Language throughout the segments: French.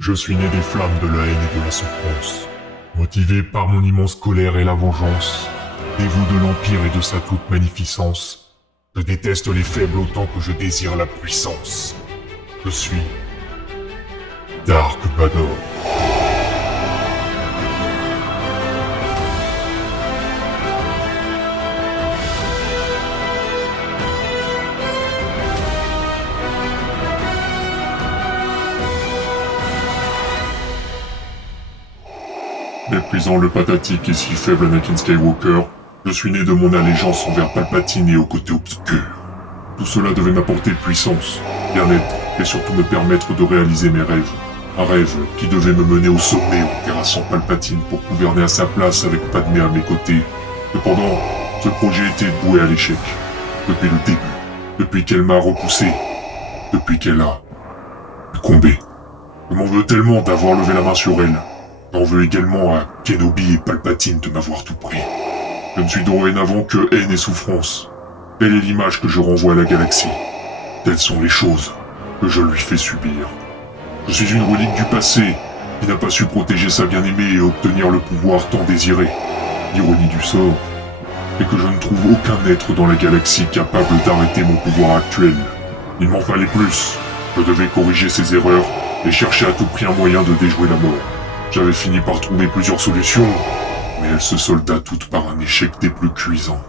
Je suis né des flammes de la haine et de la souffrance. Motivé par mon immense colère et la vengeance, dévot de l'Empire et de sa toute magnificence, je déteste les faibles autant que je désire la puissance. Je suis Dark Vador. Méprisant le pathétique et si faible Anakin Skywalker, je suis né de mon allégeance envers Palpatine et au côté obscur. Tout cela devait m'apporter puissance, bien-être et surtout me permettre de réaliser mes rêves. Un rêve qui devait me mener au sommet en terrassant Palpatine pour gouverner à sa place avec Padmé à mes côtés. Cependant, ce projet était voué à l'échec. Depuis le début, depuis qu'elle m'a repoussé, depuis qu'elle a succombé. Je m'en veux tellement d'avoir levé la main sur elle. J'en veux également à Kenobi et Palpatine de m'avoir tout pris. Je ne suis dorénavant que haine et souffrance. Telle est l'image que je renvoie à la galaxie. Telles sont les choses que je lui fais subir. Je suis une relique du passé qui n'a pas su protéger sa bien-aimée et obtenir le pouvoir tant désiré. L'ironie du sort est que je ne trouve aucun être dans la galaxie capable d'arrêter mon pouvoir actuel. Il m'en fallait plus. Je devais corriger ses erreurs et chercher à tout prix un moyen de déjouer la mort. J'avais fini par trouver plusieurs solutions, mais elles se solda toutes par un échec des plus cuisants.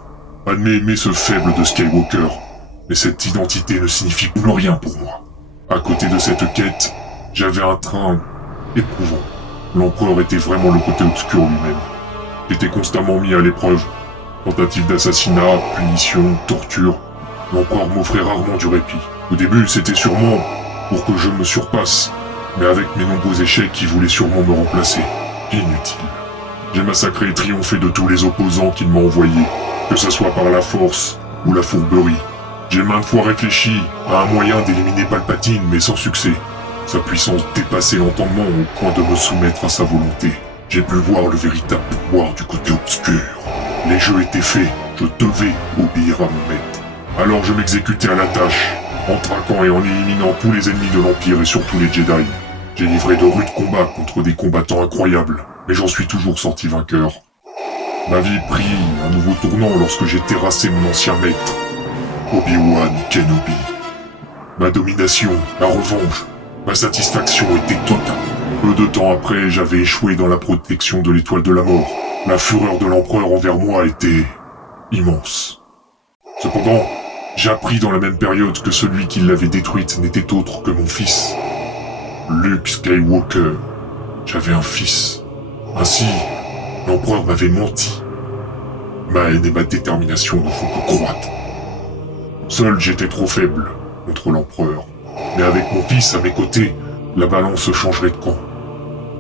Padmé aimait ce faible de Skywalker, mais cette identité ne signifie plus rien pour moi. À côté de cette quête, j'avais un train éprouvant. L'Empereur était vraiment le côté obscur lui-même. J'étais constamment mis à l'épreuve. Tentative d'assassinat, punition, torture. L'Empereur m'offrait rarement du répit. Au début, c'était sûrement pour que je me surpasse, mais avec mes nombreux échecs qui voulaient sûrement me remplacer. Inutile. J'ai massacré et triomphé de tous les opposants qu'il m'a envoyés, que ce soit par la force ou la fourberie. J'ai maintes fois réfléchi à un moyen d'éliminer Palpatine, mais sans succès. Sa puissance dépassait l'entendement au point de me soumettre à sa volonté. J'ai pu voir le véritable pouvoir du côté obscur. Les jeux étaient faits, je devais obéir à mon maître. Alors je m'exécutais à la tâche, en traquant et en éliminant tous les ennemis de l'Empire et surtout les Jedi. J'ai livré de rudes combats contre des combattants incroyables, mais j'en suis toujours sorti vainqueur. Ma vie prit un nouveau tournant lorsque j'ai terrassé mon ancien maître, Obi-Wan Kenobi. Ma domination, la revanche, ma satisfaction était totale. Peu de temps après, j'avais échoué dans la protection de l'étoile de la mort. La fureur de l'Empereur envers moi était immense. Cependant, j'ai appris dans la même période que celui qui l'avait détruite n'était autre que mon fils, Luke Skywalker. J'avais un fils. Ainsi, l'Empereur m'avait menti. Ma haine et ma détermination ne font que croître. Seul, j'étais trop faible contre l'Empereur. Mais avec mon fils à mes côtés, la balance changerait de camp.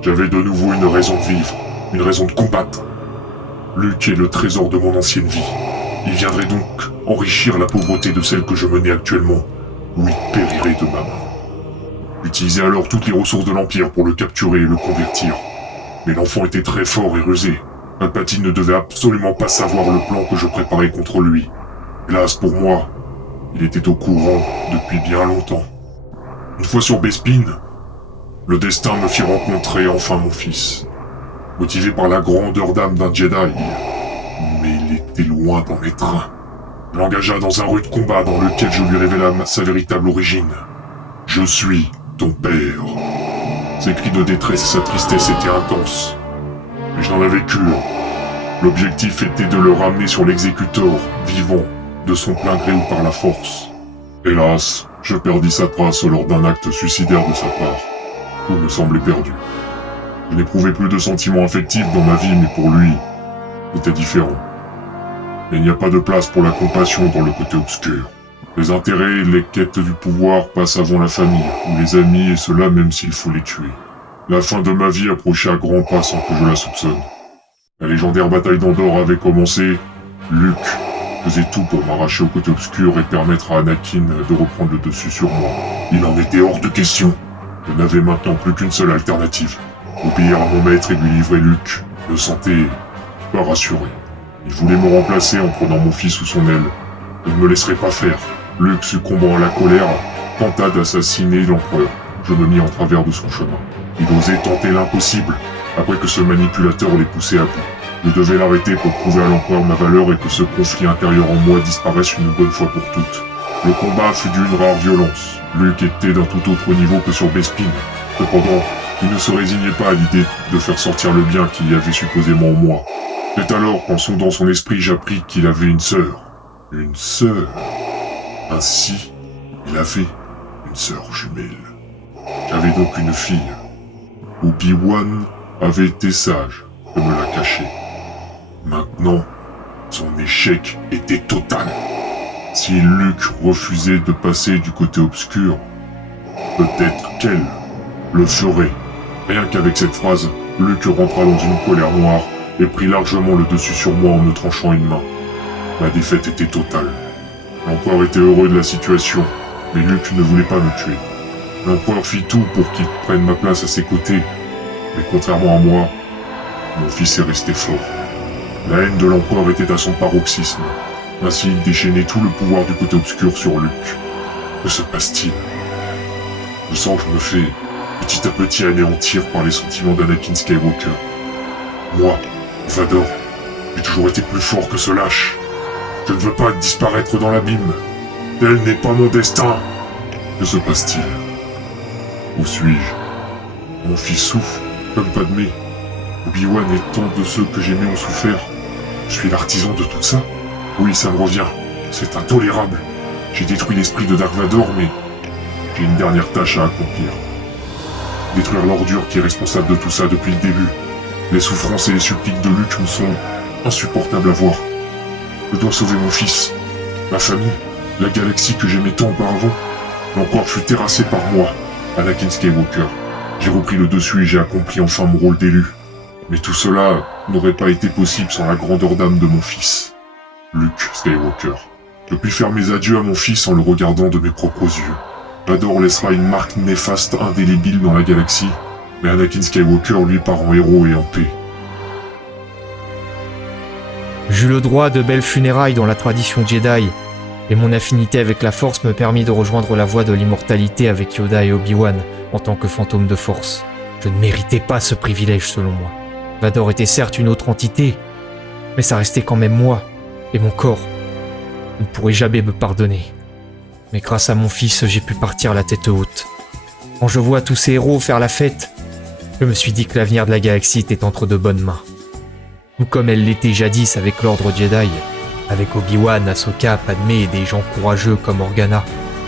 J'avais de nouveau une raison de vivre, une raison de combattre. Luke est le trésor de mon ancienne vie. Il viendrait donc enrichir la pauvreté de celle que je menais actuellement, ou il périrait de ma main. J'utilisais alors toutes les ressources de l'Empire pour le capturer et le convertir. Mais l'enfant était très fort et rusé. Palpatine ne devait absolument pas savoir le plan que je préparais contre lui. Hélas pour moi, il était au courant depuis bien longtemps. Une fois sur Bespin, le destin me fit rencontrer enfin mon fils. Motivé par la grandeur d'âme d'un Jedi, mais il était loin d'en être un. Je l'engagea dans un rude combat dans lequel je lui révéla sa véritable origine. « Je suis ton père ». Ses cris de détresse et sa tristesse étaient intenses. Mais je n'en avais qu'une. L'objectif était de le ramener sur l'exécuteur, vivant, de son plein gré ou par la force. Hélas, je perdis sa trace lors d'un acte suicidaire de sa part. Tout me semblait perdu. Je n'éprouvais plus de sentiments affectifs dans ma vie, mais pour lui, c'était différent. Il n'y a pas de place pour la compassion dans le côté obscur. Les intérêts et les quêtes du pouvoir passent avant la famille, ou les amis, et cela même s'il faut les tuer. La fin de ma vie approchait à grands pas sans que je la soupçonne. La légendaire bataille d'Andorre avait commencé. Luke faisait tout pour m'arracher au côté obscur et permettre à Anakin de reprendre le dessus sur moi. Il en était hors de question. Je n'avais maintenant plus qu'une seule alternative. Obéir à mon maître et lui livrer Luke me sentait pas rassuré. Il voulait me remplacer en prenant mon fils sous son aile. Je ne me laisserai pas faire. Luke, succombant à la colère, tenta d'assassiner l'Empereur. Je me mis en travers de son chemin. Il osait tenter l'impossible, après que ce manipulateur l'ait poussé à bout. Je devais l'arrêter pour prouver à l'empereur ma valeur et que ce conflit intérieur en moi disparaisse une bonne fois pour toutes. Le combat fut d'une rare violence. Luke était d'un tout autre niveau que sur Bespin. Cependant, il ne se résignait pas à l'idée de faire sortir le bien qu'il y avait supposément en moi. C'est alors qu'en sondant son esprit, j'appris qu'il avait une sœur. Une sœur. Ainsi, il avait une sœur jumelle. J'avais donc une fille. Obi-Wan avait été sage de me la cacher. Maintenant, son échec était total. Si Luke refusait de passer du côté obscur, peut-être qu'elle le ferait. Rien qu'avec cette phrase, Luke rentra dans une colère noire et prit largement le dessus sur moi en me tranchant une main. Ma défaite était totale. L'empereur était heureux de la situation, mais Luke ne voulait pas me tuer. L'empereur fit tout pour qu'il prenne ma place à ses côtés, mais contrairement à moi, mon fils est resté fort. La haine de l'empereur était à son paroxysme. Ainsi, il déchaînait tout le pouvoir du côté obscur sur Luke. Que se passe-t-il? Je sens que je me fais petit à petit anéantir par les sentiments d'Anakin Skywalker. Moi, Vador, j'ai toujours été plus fort que ce lâche. Je ne veux pas disparaître dans l'abîme. Tel n'est pas mon destin. Que se passe-t-il? Où suis-je? Mon fils souffre, comme Padmé. Obi-Wan et tant de ceux que j'aimais ont souffert. Je suis l'artisan de tout ça? Oui, ça me revient. C'est intolérable. J'ai détruit l'esprit de Dark Vador, mais j'ai une dernière tâche à accomplir. Détruire l'ordure qui est responsable de tout ça depuis le début. Les souffrances et les suppliques de Luke me sont insupportables à voir. Je dois sauver mon fils, ma famille, la galaxie que j'aimais tant auparavant. L'empereur fut terrassé par moi, Anakin Skywalker. J'ai repris le dessus et j'ai accompli enfin mon rôle d'élu. Mais tout cela n'aurait pas été possible sans la grandeur d'âme de mon fils, Luke Skywalker. Je puis faire mes adieux à mon fils en le regardant de mes propres yeux. Vador laissera une marque néfaste indélébile dans la galaxie, mais Anakin Skywalker lui part en héros et en paix. J'eus le droit de belles funérailles dans la tradition Jedi, et mon affinité avec la Force me permit de rejoindre la voie de l'immortalité avec Yoda et Obi-Wan en tant que fantôme de Force. Je ne méritais pas ce privilège selon moi. Vador était certes une autre entité, mais ça restait quand même moi, et mon corps. Je ne pourrais jamais me pardonner. Mais grâce à mon fils, j'ai pu partir la tête haute. Quand je vois tous ces héros faire la fête, je me suis dit que l'avenir de la galaxie était entre de bonnes mains. Tout comme elle l'était jadis avec l'ordre Jedi, avec Obi-Wan, Ahsoka, Padmé et des gens courageux comme Organa.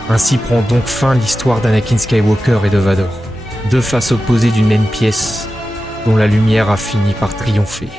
Ainsi prend donc fin l'histoire d'Anakin Skywalker et de Vador. Deux faces opposées d'une même pièce, dont la lumière a fini par triompher.